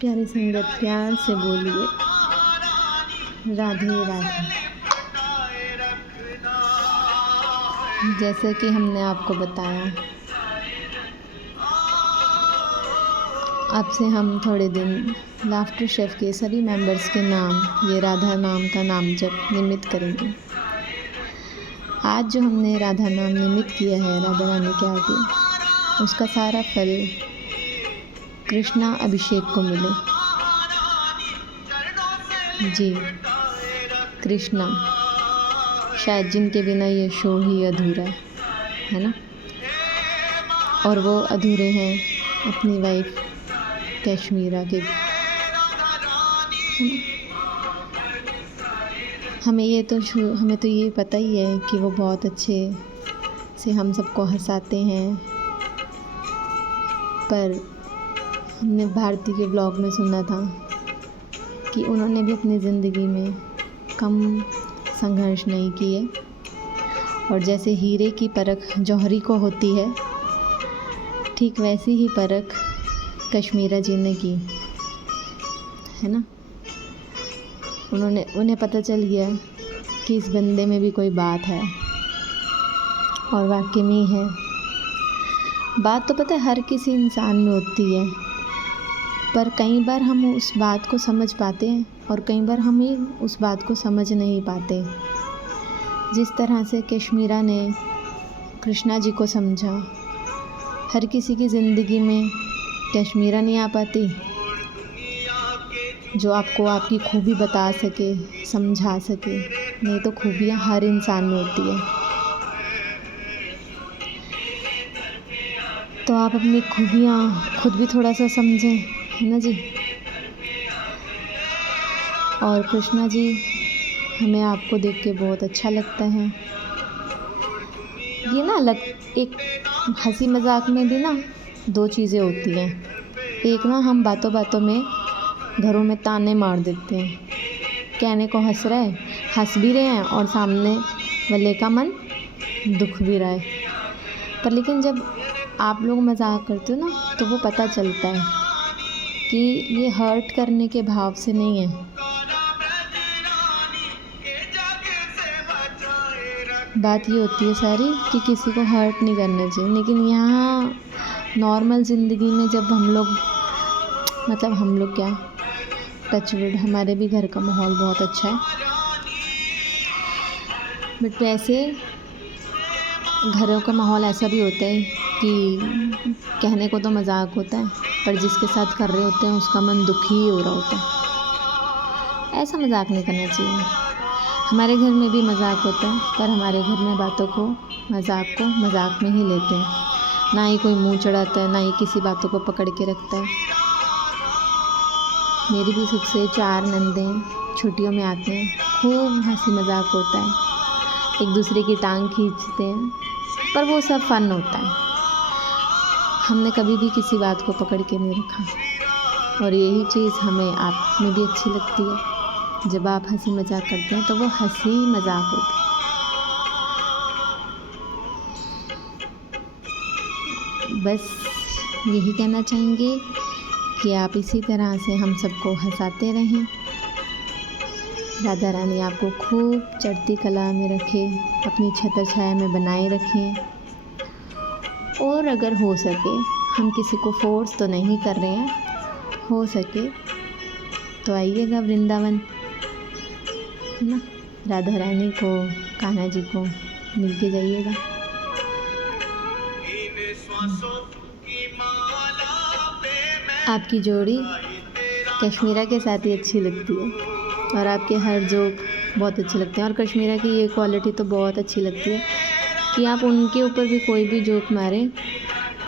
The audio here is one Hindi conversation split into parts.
प्यारी संगत, प्यार से बोलिए राधे राधे। जैसे कि हमने आपको बताया, अब से हम थोड़े दिन लाफ्टर शेफ़ के सभी मेंबर्स के नाम, ये राधा नाम का नाम जप निमित्त करेंगे। आज जो हमने राधा नाम निमित्त किया है राधा रानी के आगे, उसका सारा फल कृष्णा अभिषेक को मिले। जी, कृष्णा, शायद जिनके बिना ये शो ही अधूरा है ना। और वो अधूरे हैं अपनी वाइफ कश्मीरा के। हमें तो ये पता ही है कि वो बहुत अच्छे से हम सबको हंसाते हैं, पर हमने भारती के ब्लॉग में सुना था कि उन्होंने भी अपनी ज़िंदगी में कम संघर्ष नहीं किए, और जैसे हीरे की परख जौहरी को होती है, ठीक वैसी ही परख कश्मीरा जी ने की है ना। उन्हें पता चल गया कि इस बंदे में भी कोई बात है, और वाकई में है बात। तो पता है हर किसी इंसान में होती है, पर कई बार हम उस बात को समझ पाते हैं और कई बार हम उस बात को समझ नहीं पाते। जिस तरह से कश्मीरा ने कृष्णा जी को समझा, हर किसी की ज़िंदगी में कश्मीरा नहीं आ पाती जो आपको आपकी खूबी बता सके, समझा सके। नहीं तो खूबियाँ हर इंसान में होती है। तो आप अपनी खूबियाँ खुद भी थोड़ा सा समझें, है ना जी। और कृष्णा जी, हमें आपको देख के बहुत अच्छा लगता है। ये ना एक हंसी मजाक में भी ना दो चीज़ें होती हैं। एक ना हम बातों बातों में घरों में ताने मार देते हैं, कहने को हंस भी रहे हैं और सामने वाले का मन दुख भी रहा है। पर लेकिन जब आप लोग मजाक करते हो ना, तो वो पता चलता है कि ये हर्ट करने के भाव से नहीं है। बात ये होती है सारी कि किसी को हर्ट नहीं करना चाहिए। लेकिन यहाँ नॉर्मल ज़िंदगी में जब हम लोग क्या, टचवुड, हमारे भी घर का माहौल बहुत अच्छा है, बट वैसे घरों का माहौल ऐसा भी होता है कि कहने को तो मजाक होता है, पर जिसके साथ कर रहे होते हैं उसका मन दुखी ही हो रहा होता है। ऐसा मजाक नहीं करना चाहिए। हमारे घर में भी मजाक होता है, पर हमारे घर में बातों को मजाक में ही लेते हैं। ना ही कोई मुंह चढ़ाता है, ना ही किसी बातों को पकड़ के रखता है। मेरी भी सुख से 4 नंदे छुट्टियों में आते हैं, खूब हंसी मजाक होता है, एक दूसरे की टांग खींचते हैं, पर वो सब फन होता है। हमने कभी भी किसी बात को पकड़ के नहीं रखा, और यही चीज़ हमें आप में भी अच्छी लगती है। जब आप हंसी मजाक करते हैं तो वो हंसी मजाक होती है। बस यही कहना चाहेंगे कि आप इसी तरह से हम सबको हंसाते रहें। राधा रानी आपको खूब चढ़ती कला में रखे, अपनी छत्र छाया में बनाए रखें। और अगर हो सके, हम किसी को फोर्स तो नहीं कर रहे हैं, हो सके तो आइएगा वृंदावन, है ना। राधा रानी को, कान्हा जी को मिल के जाइएगा। आपकी जोड़ी कश्मीरा के साथ ही अच्छी लगती है, और आपके हर जोक बहुत अच्छे लगते हैं। और कश्मीरा की ये क्वालिटी तो बहुत अच्छी लगती है कि आप उनके ऊपर भी कोई भी जोक मारें,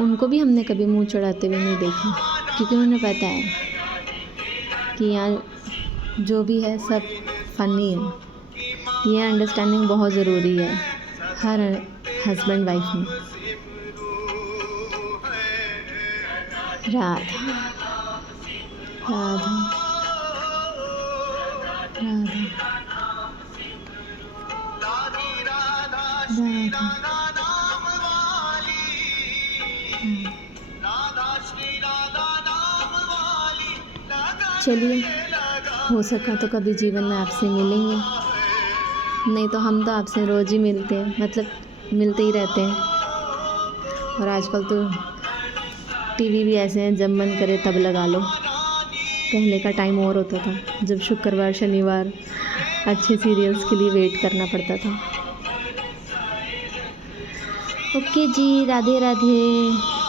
उनको भी हमने कभी मुंह चढ़ाते हुए नहीं देखा, क्योंकि उन्हें पता है कि यहाँ जो भी है सब फ़नी है। ये अंडरस्टैंडिंग बहुत ज़रूरी है हर हस्बैंड वाइफ में। राधा राधा राधा राधा। चलिए, हो सका तो कभी जीवन में आपसे मिलेंगे, नहीं तो हम तो आपसे रोज़ ही मिलते हैं, मतलब मिलते ही रहते हैं। और आजकल तो टीवी भी ऐसे हैं, जब मन करे तब लगा लो। पहले का टाइम और होता था, जब शुक्रवार शनिवार अच्छे सीरियल्स के लिए वेट करना पड़ता था। ओके जी, राधे राधे।